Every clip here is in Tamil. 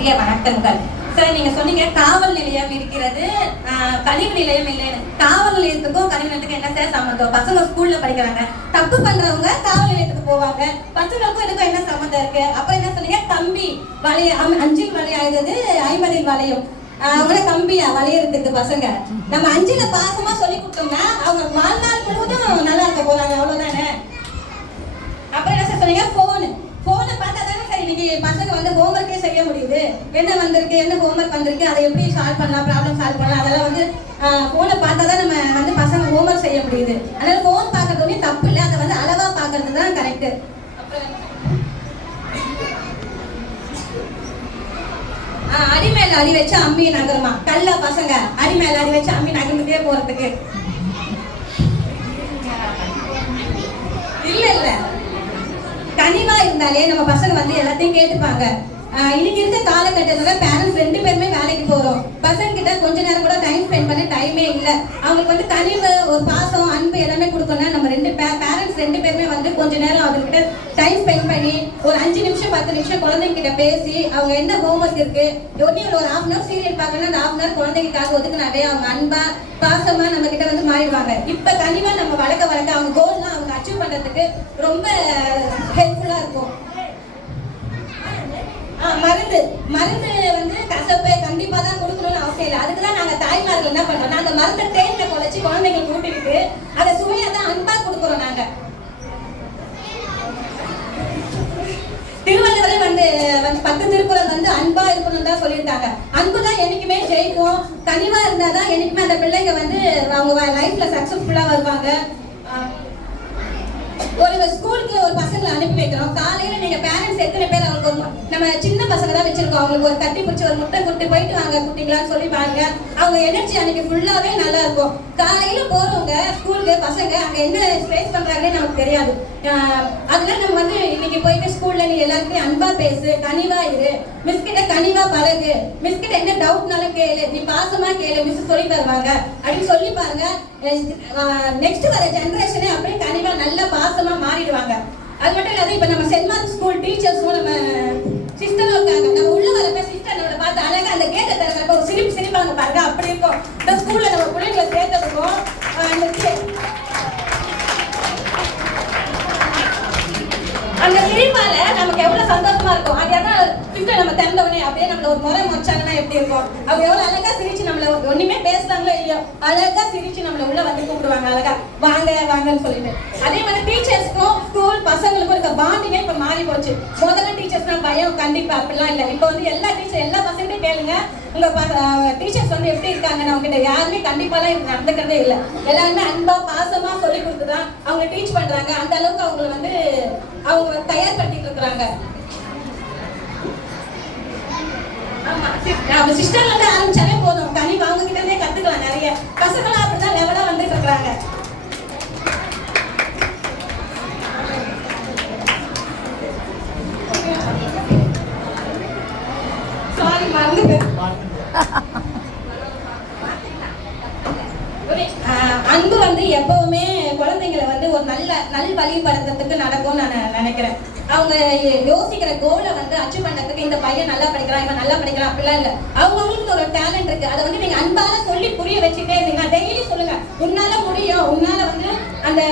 மதிய வணக்கங்கள். சார், நீங்க சொன்னீங்க காவல் நிலையம் இருக்கிறது, கழிவு நிலையம் இல்லைன்னு. காவல் நிலையத்துக்கும் கழிவு நிலையத்துக்கும் என்ன சார் சம்மந்தம்? பசங்க ஸ்கூல்ல படிக்கிறாங்க, தப்பு பண்றவங்க காவல் நிலையத்துக்கு போவாங்க, பசங்களுக்கும் எனக்கும் என்ன சம்மந்தம் இருக்கு? அப்புறம் என்ன சொன்னீங்க, கம்பி வளைய 5 வளையாதது 50 வளையும். அவங்கள கம்பியா வளையறதுக்கு பசங்க நம்ம 5ல பாசமா சொல்லி கொடுத்தோம்னா அவங்க வாழ்நாள் முழுவதும் நல்லா இருக்க போறாங்க, அவ்வளவுதானே. அப்புறம் என்ன சார் சொன்னீங்க, போனை பார்த்தா தானே சார் இன்னைக்கு பசங்க வந்து ஹோம்ஒர்க்கே செய்ய முடியுது. என்ன வந்திருக்கு, என்ன ஹோம்ஒர்க் வந்திருக்கு, அதை எப்படி சால்வ் பண்ணலாம், ப்ராப்ளம் சால்வ் பண்ணலாம், அதெல்லாம் வந்து போனை பார்த்தா தான் நம்ம வந்து பசங்க ஹோம்ஒர்க் செய்ய முடியுது. அதனால போன் பார்க்கறது ஒன்றும் தப்பு இல்லை, அதை வந்து அளவா பார்க்கறது தான் கரெக்ட். அடிமேல அடி வச்சு அம்மி நகருமா, கல்லா பசங்க அடிமேல அடி வச்சு அம்மி நகர்ந்துட்டே போறதுக்கு இல்ல கனிவா இருந்தாலே நம்ம பசங்க வந்து எல்லாத்தையும் கேட்டுப்பாங்க. இன்னைக்கு இருக்க காலகட்டத்துல பேரண்ட்ஸ் 2 பேருமே வேலைக்கு போறோம். பசங்க கிட்ட கொஞ்ச நேரம் கூட டைம் ஸ்பெண்ட் பண்ண டைமே இல்லை. அவங்களுக்கு வந்து கனிவு, ஒரு பாசம், அன்பு எல்லாமே கொடுக்கணும். நம்ம பேரண்ட்ஸ் 2 பேருமே வந்து கொஞ்ச நேரம் அவங்ககிட்ட டைம் ஸ்பெண்ட் பண்ணி ஒரு 5 நிமிஷம் 10 நிமிஷம் குழந்தைங்க கிட்ட பேசி அவங்க என்ன ஹோம்ஒர்க் இருக்கு, ஒரு 1/2 சீரியல் பார்க்கணும், அந்த 1/2 குழந்தைங்களுக்காக ஒதுக்குனாவே அவங்க அன்பா பாசமா நம்ம கிட்ட வந்து மாறிடுவாங்க. இப்ப கனிவா நம்ம வளர்க்க அவங்க கோல்லாம் அவங்க அச்சீவ் பண்றதுக்கு ரொம்ப ஹெல்ப்ஃபுல்லா இருக்கும். மருந்து வந்து கசப்பை கண்டிப்பா தான் கொடுக்கணும்னு அவசியம் இல்லை. அதுக்குதான் நாங்க தாய்மார்கள் என்ன பண்றோம், நாங்க மருந்தை தேன்ல குழைச்சி குழந்தைங்களுக்கு ஊட்டிக்கிட்டு அதை சுவையா தான் அன்பா கொடுக்குறோம். நாங்க திருவள்ளுவரே வந்து 10 திருக்குறள் வந்து அன்பா இருக்கணும் தான் சொல்லியிருக்காங்க. அன்புதான் என்னைக்குமே ஜெயிக்கும். கனிவா இருந்தாதான் என்னைக்குமே அந்த பிள்ளைங்க வந்து அவங்க லைஃப்ல சக்சஸ்ஃபுல்லா வருவாங்க. ஒரு ஸ்கூலுக்கு ஒரு பசங்களை அனுப்பி வைக்கிறோம். காலையில நீங்க பேரண்ட்ஸ் எத்தனை பேர் அவங்களுக்கு நம்ம சின்ன பசங்க தான் வச்சிருக்கோம், அவங்களுக்கு ஒரு கட்டி பிடிச்சி ஒரு முட்டை கொடுத்து போயிட்டு வாங்க குட்டிங்களான்னு சொல்லி பாருங்க. அவங்க எனர்ஜி அன்னைக்கு ஃபுல்லாவே நல்லா இருக்கும். காலையில போறவங்க ஸ்கூலுக்கு பசங்க அங்க என்ன ஸ்பேஸ் பண்றாங்கன்னு நமக்கு தெரியாது. அதனால நம்ம வந்து இன்னைக்கு போயிட்டு ஸ்கூல்ல நீ எல்லாருக்கும் அன்பா பேசு, கனிவா இரு, மிஸ் கிட்ட கனிவா பழகு, மிஸ் கிட்ட என்ன டவுட்னாலும் கேளு, நீ பாசமா கேளு, மிஸ் சொல்லி தருவாங்க அப்படின்னு சொல்லி பாருங்க. நெக்ஸ்ட் வர ஜெனரேஷனே அப்படியே கனிவா நல்ல பாசமா மாறிடுவாங்க. அது மட்டும் இல்லாத இப்ப நம்ம சென்ட் மார்க் ஸ்கூல் டீச்சர்ஸும் நம்ம சிஸ்டரும் இருக்காங்க. நம்ம உள்ள வரப்ப சிஸ்டர் நம்மளை பார்த்து அழகா அந்த கேட்டை திறக்கிறப்ப ஒரு சிரிப்பாங்க பாருங்க, அப்படி இருக்கும். இந்த ஸ்கூல்ல நம்ம பிள்ளைங்களை சேர்த்ததுக்கும் அந்த சிரிப்பால நமக்கு எவ்வளவு சந்தோஷமா இருக்கும். அது ஏன்னா சிஸ்டர் நம்ம திறந்தவனே அப்படியே நம்மள ஒரு முறை முடிச்சாங்கன்னா எப்படி இருக்கும். அவங்க எவ்வளவு அழகா சிரிச்சு நம்மள ஒண்ணுமே பேசுறாங்களோ இல்லையோ அழகா சிரிச்சு நம்மள உள்ள வந்து கூப்பிடுவாங்க, அழகா வாங்கன்னு சொல்லிட்டு. அதே மாதிரி டீச்சர்ஸ்க்கும் ஸ்கூல் பசங்களுக்கும் இருக்க பாண்டிங்கே இப்ப மாறி போச்சு. முதல்ல டீச்சர்ஸ்னா பயம், கண்டிப்பா அப்படிலாம் இல்லை. இப்ப வந்து எல்லா பசங்களையும் கேளுங்க, உங்க டீச்சர்ஸ் வந்து எப்படி இருக்காங்கன்னு அவங்க கிட்ட யாருமே கண்டிப்பாலாம் நடந்துக்கிறதே இல்லை. எல்லாருமே அன்பா பாசமா சொல்லி கொடுத்துதான் அவங்க டீச் பண்றாங்க. அந்த அளவுக்கு அவங்களை வந்து அவங்க தயார்படுத்திட்டு இருக்கிறாங்க. ஆமா, சிஸ்டர்ல இருந்து ஆரம்பிச்சாலே போதும், கனிவா அவங்க கிட்ட இருந்தே கத்துக்கலாம். நிறைய பசங்களாம் அப்படிதான் லெவலா வந்துட்டு இருக்கிறாங்க. சாரி மறந்துட்டு. அன்பு வந்து எப்பவுமே குழந்தைங்களை வந்து ஒரு நல் வழிபடுறதுக்கு நடக்கும்னு நான் நினைக்கிறேன். அவங்க யோசிக்கிற கோலை வந்து அச்சீவ் பண்றதுக்கு இந்த பையன் நல்லா படிக்கிறான், இவன் நல்லா படிக்கிறான் அப்படிலாம் இல்லை. அவங்களுக்கு ஒரு டேலண்ட் இருக்கு. அதை வந்து நீங்க அன்பால சொல்லி புரிய வச்சுட்டே இருந்தீங்கன்னா டெய்லி சொல்லுங்க, உன்னால முடியும், உன்னால வந்து அந்த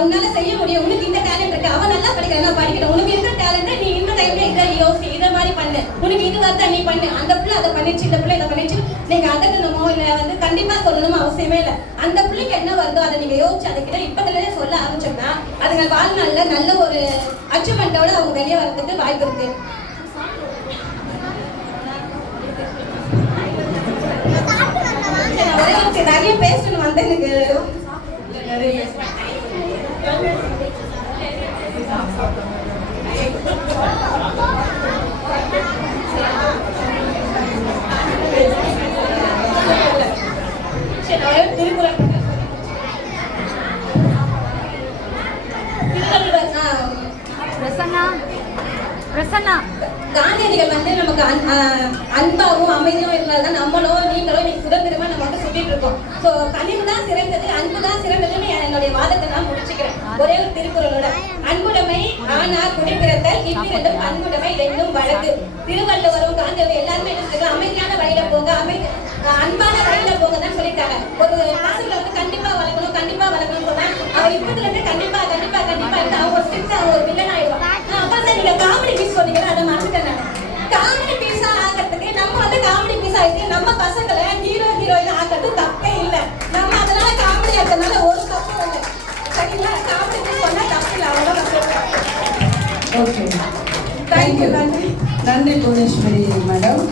உன்னால செய்ய முடியும், உனக்கு இந்த டேலண்ட் இருக்கு, அவன் நல்லா படிக்கிறான் படிக்கணும், உனக்கு இருக்கிற டேலண்ட் நீ இந்த டைம்ல இதை யோசி, இதை மாதிரி பண்ணு, உனக்கு இது வரதா நீ பண்ணு, அந்த பிள்ளை அதை பண்ணிச்சு, இந்த பிள்ளை இதை பண்ணிச்சு, நீங்க அதட்டணுமோ இல்ல வந்து கண்டிப்பா சொல்லணுமோ அவசியமே இல்லை. அந்த பிள்ளைக்கு என்ன வருதோ அதை நீங்க யோசிச்சு அதுக்கிட்ட இப்பதுலேயே சொல்ல ஆரம்பிச்சோம்னா அதுங்க வாழ்நாள்ல நல்ல ஒரு அச்சீவ்மெண்டோட அவங்க வெளியே வரதுக்கு வாய்ப்பு இருக்கு. நிறைய பேசணும் வந்து எனக்கு காந்தியடிகள் வந்து நமக்கு அன்பாகவும் அமைதியும் இருந்தால்தான் நம்மளும் நீங்களும் இன்னைக்கு சுதந்திரமா நம்ம வந்து சுத்திட்டு இருக்கோம். ஸோ கனிவு தான் சிறந்தது, அன்பு தான் சிறந்ததுன்னு என்னுடைய வாதத்தை நான் முடிச்சுக்கிறேன். ஒரே ஒரு திருக்குறளோட, அன்புடைமை ஆனா குடிப்பிறத்தல் இவ்விரண்டும் அன்புடைமை என்னும் வழக்கு. திருவள்ளுவரும் ஒரு பசங்களை வந்து கண்டிப்பா வளர்க்கணும்னு சொன்னேன். அவன் இப்பத்துல இருந்து கண்டிப்பா அவங்க ஒரு ஸ்ட்ரிக்ட் ஒரு வில்லன் ஆயிடுவான். அப்ப சார் நீங்க காமெடி பீஸ் சொன்னீங்கன்னா அதை மறந்துட்டேன் நான். காமெடி பீஸா ஆகிறதுக்கு நம்ம வந்து காமெடி பீஸ் ஆயிட்டு நம்ம பசங்களை ஹீரோயின் ஆகிறது தப்பே இல்லை. நம்ம அதனால காமெடி ஆகிறதுனால ஒரு தப்பும் இல்லை. சரிங்களா? காமெடி பீஸ் சொன்னா தப்பு இல்லை. அவ்வளவுதான் நான் சொல்றேன். Okay, thank you. நன்றி புவனேஸ்வரி மேடம்.